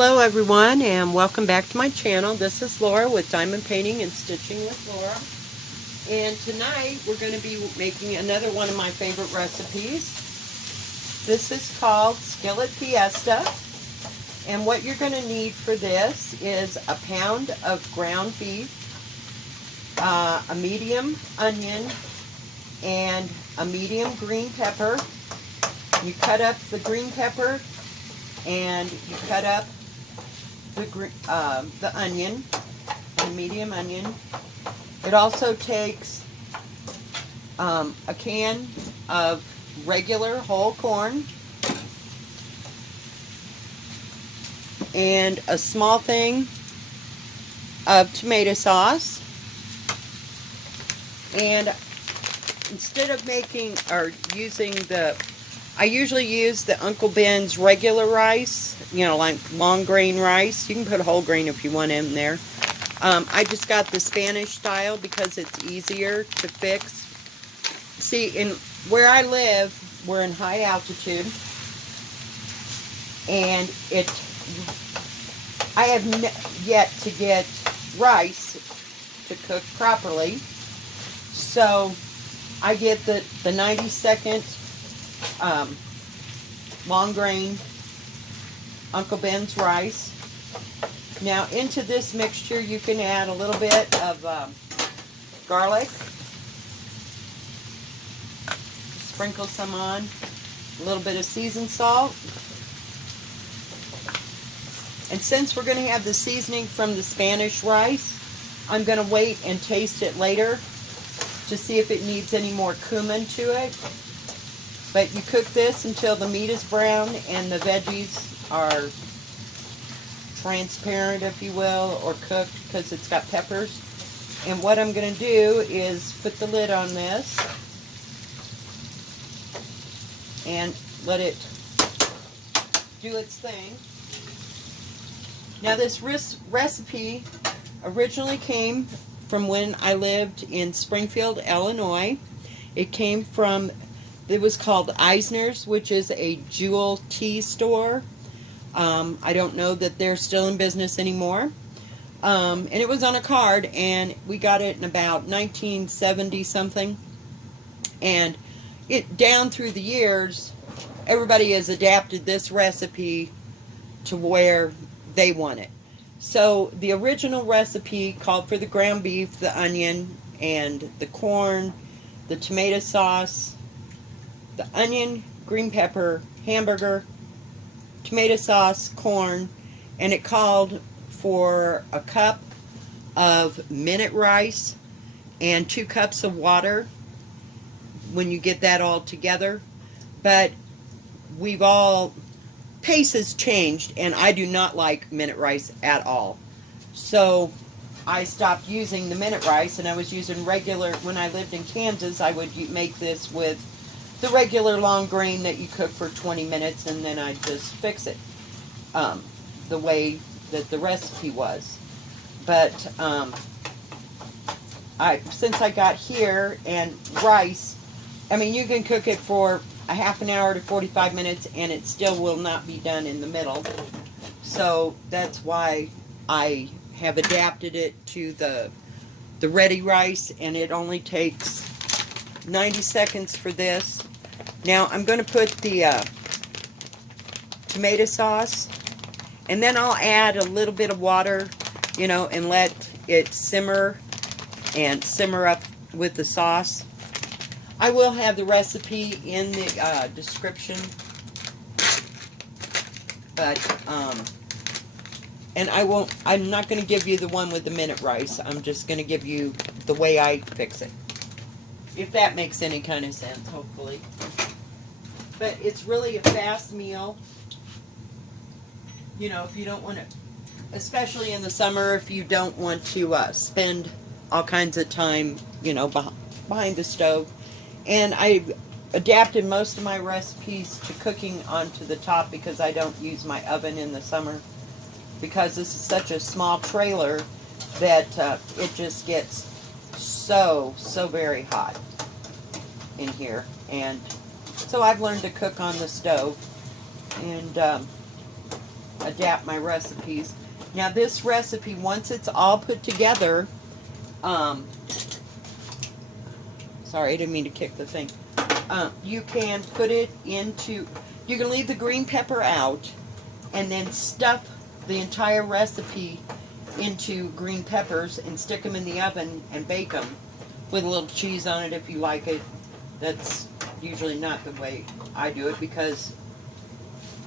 Hello everyone, and welcome back to my channel. This is Laura with Diamond Painting and Stitching with Laura. And tonight we're going to be making another one of my favorite recipes. This is called Skillet Fiesta. And what you're going to need for this is a pound of ground beef, a medium onion, and a medium green pepper. You cut up the green pepper and you cut up the onion, the medium onion. It also takes a can of regular whole corn and a small thing of tomato sauce. And instead of making or using I usually use the Uncle Ben's regular rice, you know, like long grain rice. You can put whole grain if you want in there. I just got the Spanish style because it's easier to fix. See, in where I live, we're in high altitude, and I have yet to get rice to cook properly. So I get the 90-second long grain Uncle Ben's rice. Now into this mixture you can add a little bit of garlic. Sprinkle some on. A little bit of seasoned salt. And since we're going to have the seasoning from the Spanish rice, I'm going to wait and taste it later to see if it needs any more cumin to it. But you cook this until the meat is brown and the veggies are transparent, if you will, or cooked, because it's got peppers. And what I'm going to do is put the lid on this and let it do its thing. Now this recipe originally came from when I lived in Springfield, Illinois. It came from, it was called Eisner's, which is a jewel tea store. I don't know that they're still in business anymore. And it was on a card, and we got it in about 1970 something. And it down through the years, everybody has adapted this recipe to where they want it. So the original recipe called for the ground beef, the onion, and the corn, the tomato sauce, the onion, green pepper, hamburger, tomato sauce, corn, and it called for a cup of minute rice and 2 cups of water when you get that all together. But pace has changed, and I do not like minute rice at all. So I stopped using the minute rice, and I was using regular. When I lived in Kansas, I would make this with the regular long grain that you cook for 20 minutes, and then I just fix it the way that the recipe was. But since I got here, and rice, I mean, you can cook it for a half an hour to 45 minutes, and it still will not be done in the middle. So that's why I have adapted it to the ready rice, and it only takes 90 seconds for this. Now I'm going to put the tomato sauce, and then I'll add a little bit of water, you know, and let it simmer and simmer up with the sauce. I will have the recipe in the description, but and I'm not going to give you the one with the minute rice. I'm just going to give you the way I fix it, if that makes any kind of sense, hopefully. But it's really a fast meal. You know, if you don't want to, especially in the summer, if you don't want to spend all kinds of time, you know, behind the stove. And I adapted most of my recipes to cooking onto the top because I don't use my oven in the summer. Because this is such a small trailer that it just gets so very hot in here. And so I've learned to cook on the stove. And adapt my recipes. Now this recipe, once it's all put together, sorry, I didn't mean to kick the thing. You can put it into, you can leave the green pepper out and then stuff the entire recipe into green peppers and stick them in the oven and bake them with a little cheese on it if you like it. That's usually not the way I do it because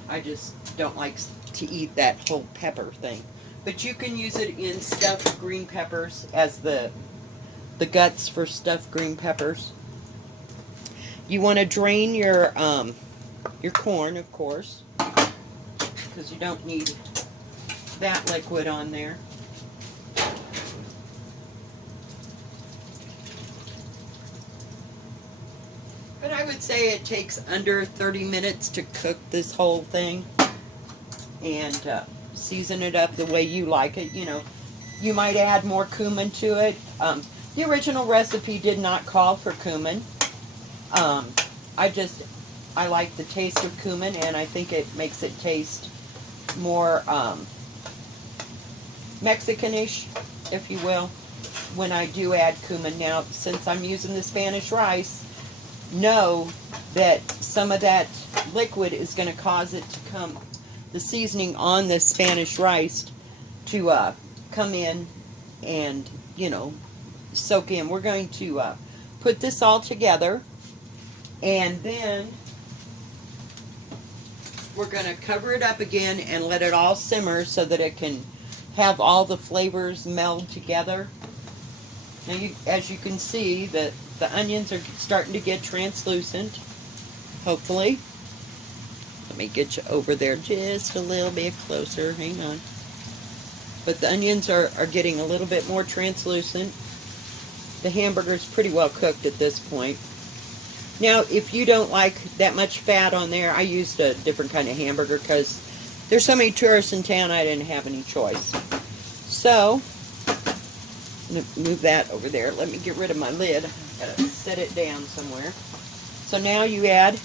I just don't like to eat that whole pepper thing. But you can use it in stuffed green peppers as the guts for stuffed green peppers. You want to drain your corn, of course, because you don't need that liquid on there. But I would say it takes under 30 minutes to cook this whole thing and season it up the way you like it. You know, you might add more cumin to it. The original recipe did not call for cumin. I like the taste of cumin, and I think it makes it taste more Mexicanish, if you will, when I do add cumin. Now, since I'm using the Spanish rice, know that some of that liquid is going to cause it to come, the seasoning on the Spanish rice to come in and, you know, soak in. We're going to put this all together, and then we're going to cover it up again and let it all simmer so that it can have all the flavors meld together. Now, as you can see, the onions are starting to get translucent, hopefully. Let me get you over there just a little bit closer. Hang on. But the onions are getting a little bit more translucent. The hamburger's pretty well cooked at this point. Now, if you don't like that much fat on there, I used a different kind of hamburger because there's so many tourists in town, I didn't have any choice. So, I'm going to move that over there. Let me get rid of my lid. I've got to set it down somewhere. So now you add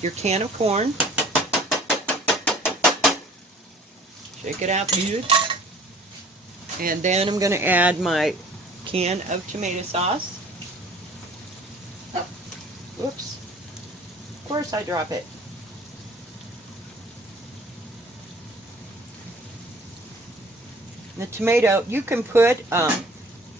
your can of corn. Shake it out good. And then I'm going to add my can of tomato sauce. Whoops. Of course I drop it. The tomato, you can put,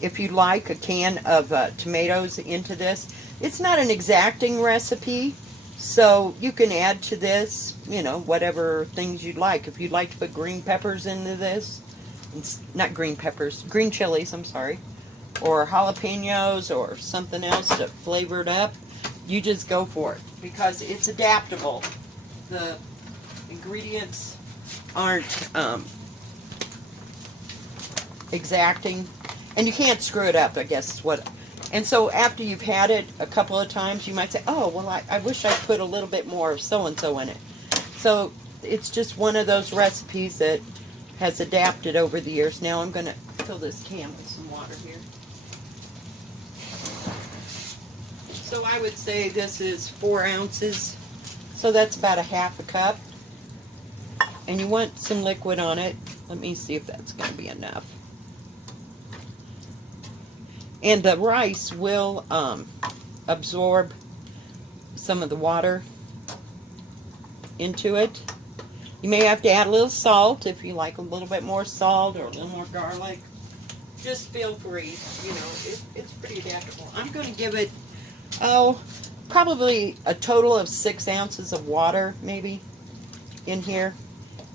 if you like, a can of tomatoes into this. It's not an exacting recipe, so you can add to this, you know, whatever things you'd like. If you'd like to put green peppers into this, not green peppers, green chilies, I'm sorry, or jalapenos or something else to flavor it up, you just go for it because it's adaptable. The ingredients aren't exacting, and you can't screw it up, I guess is what. And so after you've had it a couple of times, you might say, oh, well, I wish I put a little bit more of so-and-so in it. So it's just one of those recipes that has adapted over the years. Now I'm going to fill this can with some water here. So I would say this is 4 ounces. So that's about a half a cup. And you want some liquid on it. Let me see if that's going to be enough. And the rice will absorb some of the water into it. You may have to add a little salt if you like a little bit more salt or a little more garlic. Just feel free. You know, it's pretty adaptable. I'm going to give it, probably a total of 6 ounces of water, maybe, in here.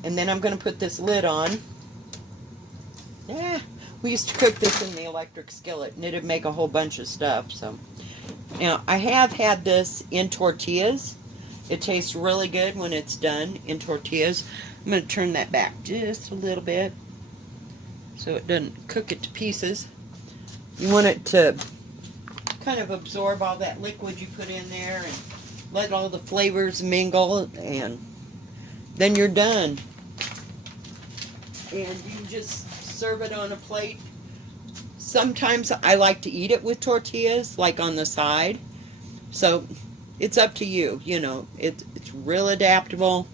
And then I'm going to put this lid on. Yeah. We used to cook this in the electric skillet, and it'd make a whole bunch of stuff. So, now I have had this in tortillas. It tastes really good when it's done in tortillas. I'm going to turn that back just a little bit so it doesn't cook it to pieces. You want it to kind of absorb all that liquid you put in there and let all the flavors mingle, and then you're done. And you just serve it on a plate. Sometimes I like to eat it with tortillas, like on the side. So it's up to you. You know, it's real adaptable.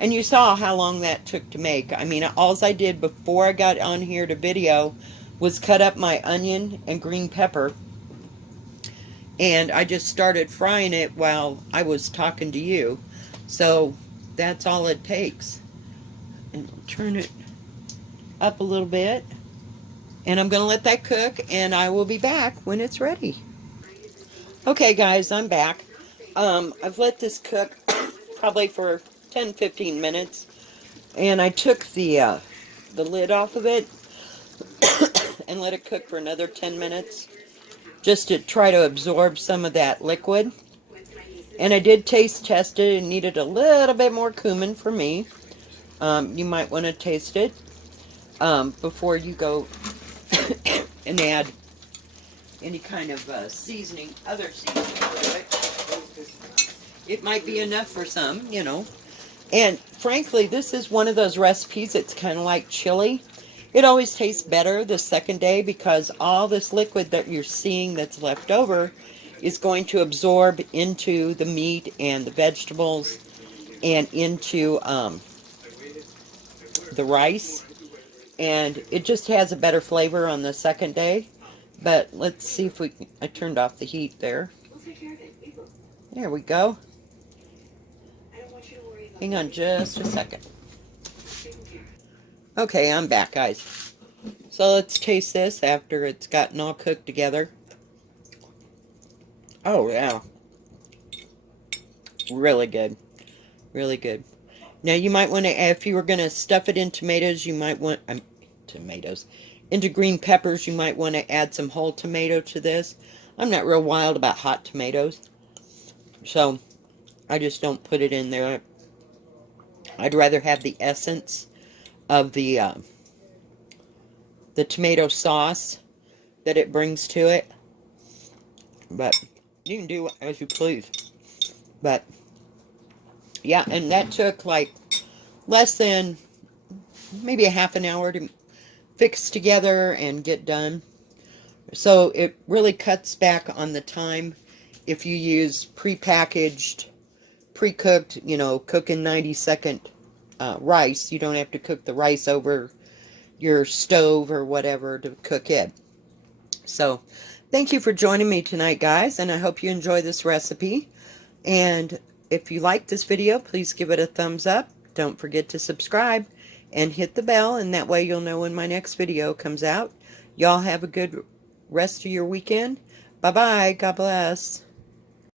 And you saw how long that took to make. I mean, all I did before I got on here to video was cut up my onion and green pepper. And I just started frying it while I was talking to you. So that's all it takes. And turn it up a little bit. And I'm going to let that cook, and I will be back when it's ready. Okay, guys, I'm back. I've let this cook probably for 10-15 minutes. And I took the lid off of it and let it cook for another 10 minutes just to try to absorb some of that liquid. And I did taste test it and needed a little bit more cumin for me. You might want to taste it before you go and add any kind of seasoning, other seasoning to it. It might be enough for some, you know. And frankly, this is one of those recipes that's kind of like chili. It always tastes better the second day because all this liquid that you're seeing that's left over is going to absorb into the meat and the vegetables and into the rice. And it just has a better flavor on the second day. But let's see if we can... I turned off the heat there. There we go. Hang on just a second. Okay, I'm back, guys. So let's taste this after it's gotten all cooked together. Oh, yeah. Really good. Really good. Now, you might want to, if you were going to stuff it in tomatoes, you might want... into green peppers, you might want to add some whole tomato to this. I'm not real wild about hot tomatoes, so I just don't put it in there. I'd rather have the essence of the tomato sauce that it brings to it. But you can do as you please. But yeah, and that took like less than maybe a half an hour to fix together and get done. So it really cuts back on the time if you use pre-packaged, pre-cooked, you know, cooking 90-second rice. You don't have to cook the rice over your stove or whatever to cook it. So thank you for joining me tonight, guys, and I hope you enjoy this recipe. And if you like this video, please give it a thumbs up. Don't forget to subscribe and hit the bell, and that way you'll know when my next video comes out. Y'all have a good rest of your weekend. Bye-bye. God bless.